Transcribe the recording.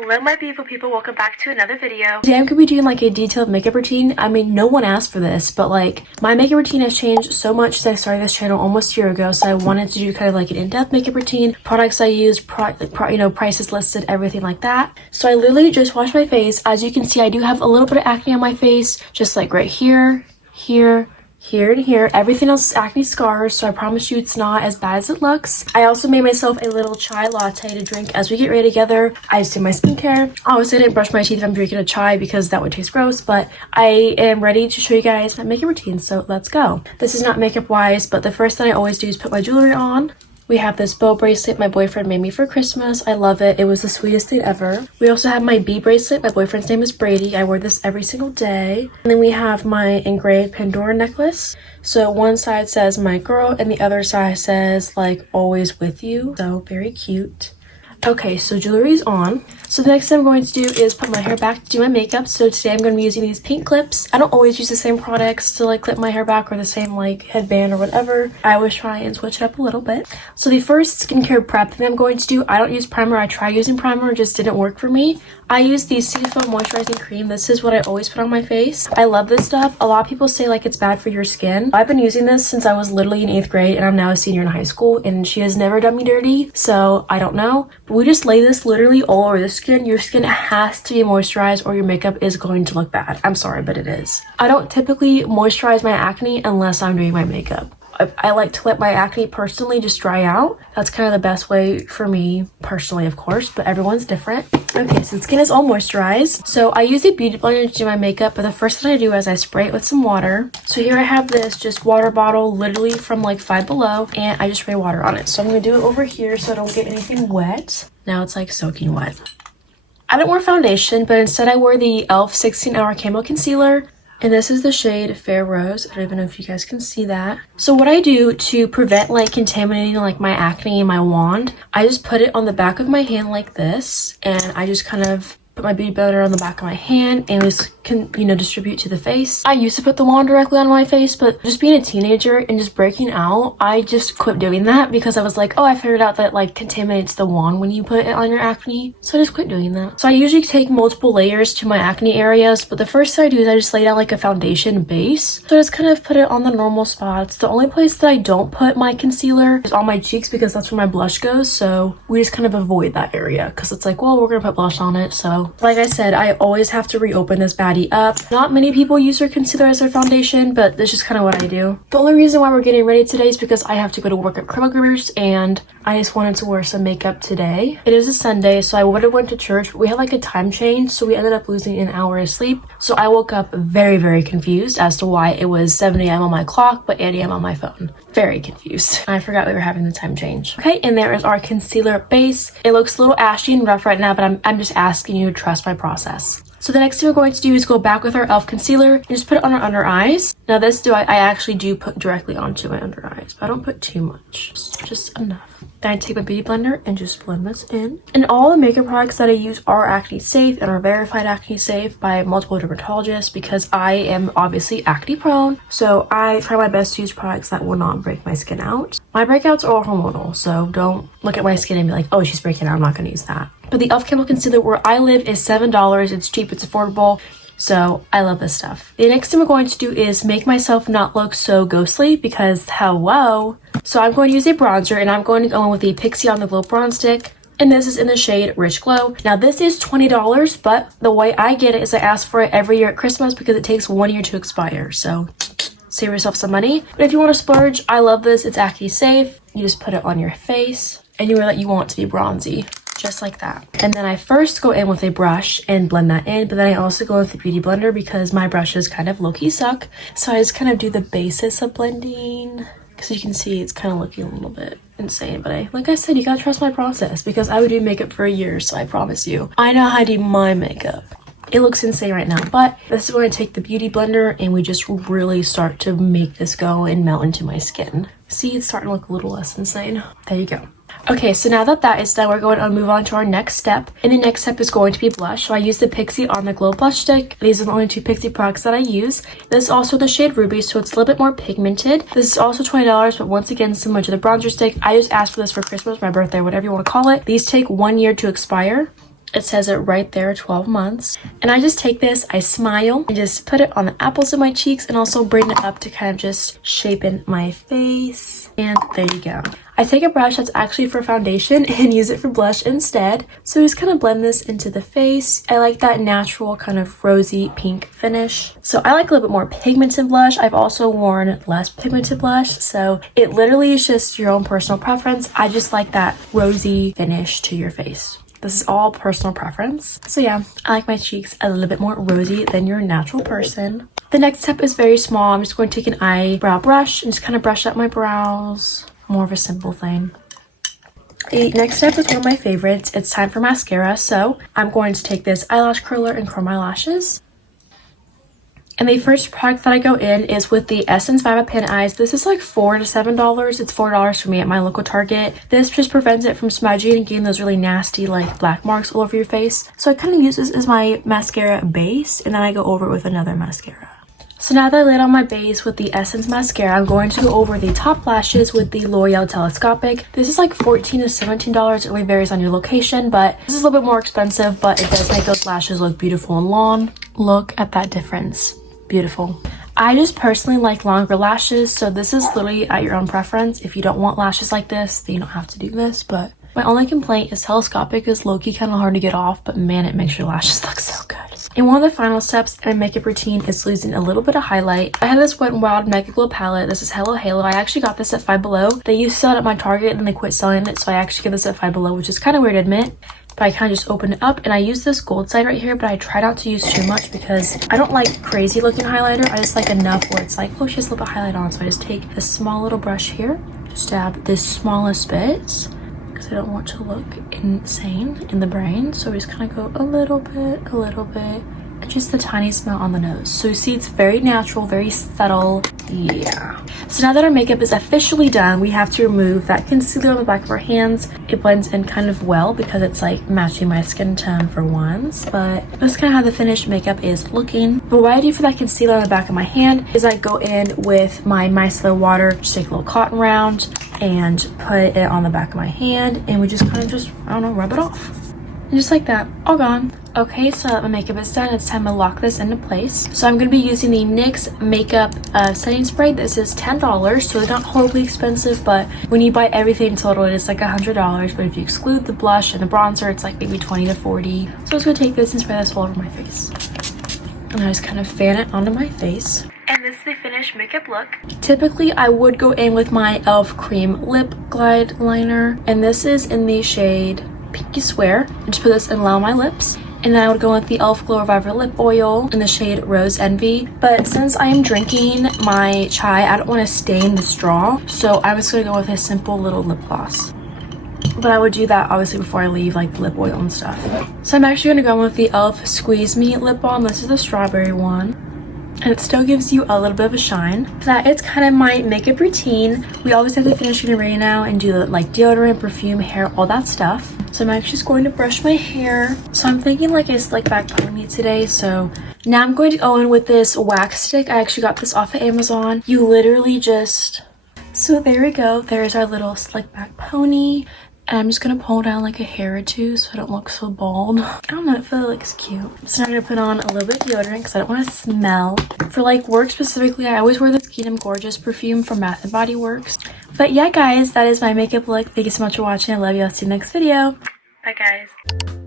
Hello my beautiful people, welcome back to another video. Today I'm gonna be doing like a detailed makeup routine. I mean, no one asked for this, but like my makeup routine has changed so much since I started this channel almost a year ago. So I wanted to do kind of like an in-depth makeup routine, products I use, prices listed, everything like that. So I literally just washed my face. As you can see, I do have a little bit of acne on my face, just like right here, here, and here. Everything else is acne scars, so I promise you it's not as bad as it looks. I also made myself a little chai latte to drink as we get ready together. I just did my skincare. Obviously I didn't brush my teeth if I'm drinking a chai because that would taste gross, but I am ready to show you guys my makeup routine, so let's go. This is not makeup wise, but the first thing I always do is put my jewelry on. We have this bow bracelet my boyfriend made me for Christmas. I love it. It was the sweetest thing ever. We also have my bee bracelet. My boyfriend's name is Brady. I wear this every single day. And then we have my engraved Pandora necklace. So one side says my girl and the other side says like always with you. So very cute. Okay, so jewelry's on. So the next thing I'm going to do is put my hair back to do my makeup. So today I'm going to be using these pink clips. I don't always use the same products to like clip my hair back or the same like headband or whatever. I always try and switch it up a little bit. So the first skincare prep thing I'm going to do, I don't use primer. I tried using primer, it just didn't work for me. I use the Foam moisturizing cream. This is what I always put on my face. I love this stuff. A lot of people say like it's bad for your skin. I've been using this since I was literally in 8th grade and I'm now a senior in high school and she has never done me dirty. So I don't know. But we just lay this literally all over the skin. Your skin has to be moisturized or your makeup is going to look bad. I'm sorry, but it is. I don't typically moisturize my acne unless I'm doing my makeup. I like to let my acne personally just dry out. That's kind of the best way for me personally, of course, but everyone's different. Okay, so the skin is all moisturized. So I use a beauty blender to do my makeup, but the first thing I do is I spray it with some water. So here I have this just water bottle, literally from like Five Below, and I just spray water on it. So I'm gonna do it over here so I don't get anything wet. Now it's like soaking wet. I don't wear foundation, but instead I wear the e.l.f. 16-Hour Camo Concealer. And this is the shade Fair Rose. I don't even know if you guys can see that. So what I do to prevent like contaminating like my acne and my wand, I just put it on the back of my hand like this. And I just kind of put my beauty blender on the back of my hand and just can, distribute to the face. I used to put the wand directly on my face, but just being a teenager and just breaking out, I just quit doing that because I was like, oh, I figured out that like contaminates the wand when you put it on your acne. So I just quit doing that. So I usually take multiple layers to my acne areas, but the first thing I do is I just lay down like a foundation base. So I just kind of put it on the normal spots. The only place that I don't put my concealer is on my cheeks because that's where my blush goes. So we just kind of avoid that area because it's like, well, we're gonna put blush on it. So like I said, I always have to reopen this baddie up. Not many people use their concealer as their foundation, but that's just kind of what I do. The only reason why we're getting ready today is because I have to go to work at Criminal Groomers and I just wanted to wear some makeup today. It is a Sunday, so I would have went to church, but we had like a time change, so we ended up losing an hour of sleep. So I woke up very, very confused as to why it was 7 a.m. on my clock, but 8 a.m. on my phone. Very confused. I forgot we were having the time change. Okay, and there is our concealer base. It looks a little ashy and rough right now, but I'm just asking you to trust my process. So the next thing we're going to do is go back with our e.l.f. concealer and just put it on our under eyes. Now this I actually do put directly onto my under eyes, but I don't put too much, just enough. Then I take my beauty blender and just blend this in. And all the makeup products that I use are acne safe and are verified acne safe by multiple dermatologists because I am obviously acne prone. So I try my best to use products that will not break my skin out. My breakouts are all hormonal, so don't look at my skin and be like, oh, she's breaking out, I'm not gonna use that. But the e.l.f. Camo Concealer where I live is $7. It's cheap, it's affordable. So I love this stuff. The next thing we're going to do is make myself not look so ghostly because hello. So I'm going to use a bronzer and I'm going to go in with the Pixi on the Glow Bronze Stick. And this is in the shade Rich Glow. Now this is $20, but the way I get it is I ask for it every year at Christmas because it takes 1 year to expire. So save yourself some money. But if you want to splurge, I love this. It's acne safe. You just put it on your face and anywhere that you want to be bronzy. Just like that. And then I first go in with a brush and blend that in, but then I also go with the beauty blender because my brushes kind of low-key suck. So I just kind of do the basis of blending because you can see it's kind of looking a little bit insane, but like I said, you gotta trust my process because I would do makeup for a year, so I promise you, I know how to do my makeup. It looks insane right now, but this is where I take the beauty blender and we just really start to make this go and melt into my skin. See, it's starting to look a little less insane. There you go. Okay, so now that that is done, we're going to move on to our next step. And the next step is going to be blush. So I use the Pixi on the Glow Blush Stick. These are the only two Pixi products that I use. This is also the shade Ruby, so it's a little bit more pigmented. This is also $20, but once again, similar to the bronzer stick. I just asked for this for Christmas, my birthday, whatever you want to call it. These take 1 year to expire. It says it right there, 12 months. And I just take this, I smile, and just put it on the apples of my cheeks and also bring it up to kind of just shape in my face. And there you go. I take a brush that's actually for foundation and use it for blush instead. So just kind of blend this into the face. I like that natural kind of rosy pink finish. So I like a little bit more pigmented blush. I've also worn less pigmented blush. So it literally is just your own personal preference. I just like that rosy finish to your face. This is all personal preference. So yeah, I like my cheeks a little bit more rosy than your natural person. The next step is very small. I'm just going to take an eyebrow brush and just kind of brush up my brows. More of a simple thing. The next step is one of my favorites. It's time for mascara. So I'm going to take this eyelash curler and curl my lashes. And the first product that I go in is with the Essence Viva Pin Eyes. This is like $4 to $7. It's $4 for me at my local Target. This just prevents it from smudging and getting those really nasty like black marks all over your face. So I kind of use this as my mascara base, and then I go over it with another mascara. So now that I laid on my base with the Essence mascara, I'm going to go over the top lashes with the L'Oreal Telescopic. This is like $14 to $17. It really varies on your location, but this is a little bit more expensive, but it does make those lashes look beautiful and long. Look at that difference. Beautiful. I just personally like longer lashes, so this is literally at your own preference. If you don't want lashes like this, then you don't have to do this, but my only complaint is Telescopic is low-key kind of hard to get off, but man, it makes your lashes look so good. And one of the final steps in a makeup routine is losing a little bit of highlight. I have this Wet n Wild MegaGlo palette. This is Hello Halo. I actually got this at Five Below. They used to sell it at my Target and they quit selling it, so I actually get this at Five Below, which is kind of weird to admit. But I kind of just open it up and I use this gold side right here, but I try not to use too much because I don't like crazy looking highlighter. I just like enough where it's like, oh, she has a little bit of highlight on. So I just take this small little brush here, just dab this smallest bits because I don't want to look insane in the brain. So we just kind of go a little bit, and just the tiniest amount on the nose. So you see it's very natural, very subtle. Yeah. So now that our makeup is officially done, we have to remove that concealer on the back of our hands. It blends in kind of well because it's like matching my skin tone for once, but that's kind of how the finished makeup is looking. But what I do for that concealer on the back of my hand is I go in with my micellar water, just take a little cotton round and put it on the back of my hand, and we just kind of just, I don't know, rub it off. And just like that, all gone. Okay, so that my makeup is done, it's time to lock this into place. So I'm going to be using the NYX makeup setting spray. This is $10, so it's not horribly expensive, but when you buy everything total, it is like $100. But if you exclude the blush and the bronzer, it's like maybe 20 to 40. So I'm just going to take this and spray this all over my face. And I just kind of fan it onto my face. And this is the finished makeup look. Typically, I would go in with my e.l.f. Cream Lip Glide Liner, and this is in the shade Pinky Swear. I just put this in low on my lips. And then I would go with the e.l.f. Glow Reviver Lip Oil in the shade Rose Envy. But since I am drinking my chai, I don't want to stain the straw. So I'm just going to go with a simple little lip gloss. But I would do that obviously before I leave like the lip oil and stuff. So I'm actually going to go with the e.l.f. Squeeze Me Lip Balm. This is the strawberry one. And it still gives you a little bit of a shine. That is kind of my makeup routine. We always have to finish getting ready now and do like deodorant, perfume, hair, all that stuff. So I'm actually just going to brush my hair. So I'm thinking like a slick back pony today. So now I'm going to go in with this wax stick. I actually got this off of Amazon. You literally just... So there we go. There's our little slick back pony. And I'm just going to pull down like a hair or two so I don't look so bald. I don't know, I feel like it's cute. So now I'm going to put on a little bit of deodorant because I don't want to smell. For like work specifically, I always wear this Kingdom Gorgeous perfume from Bath & Body Works. But yeah, guys, that is my makeup look. Thank you so much for watching. I love you. I'll see you next video. Bye, guys.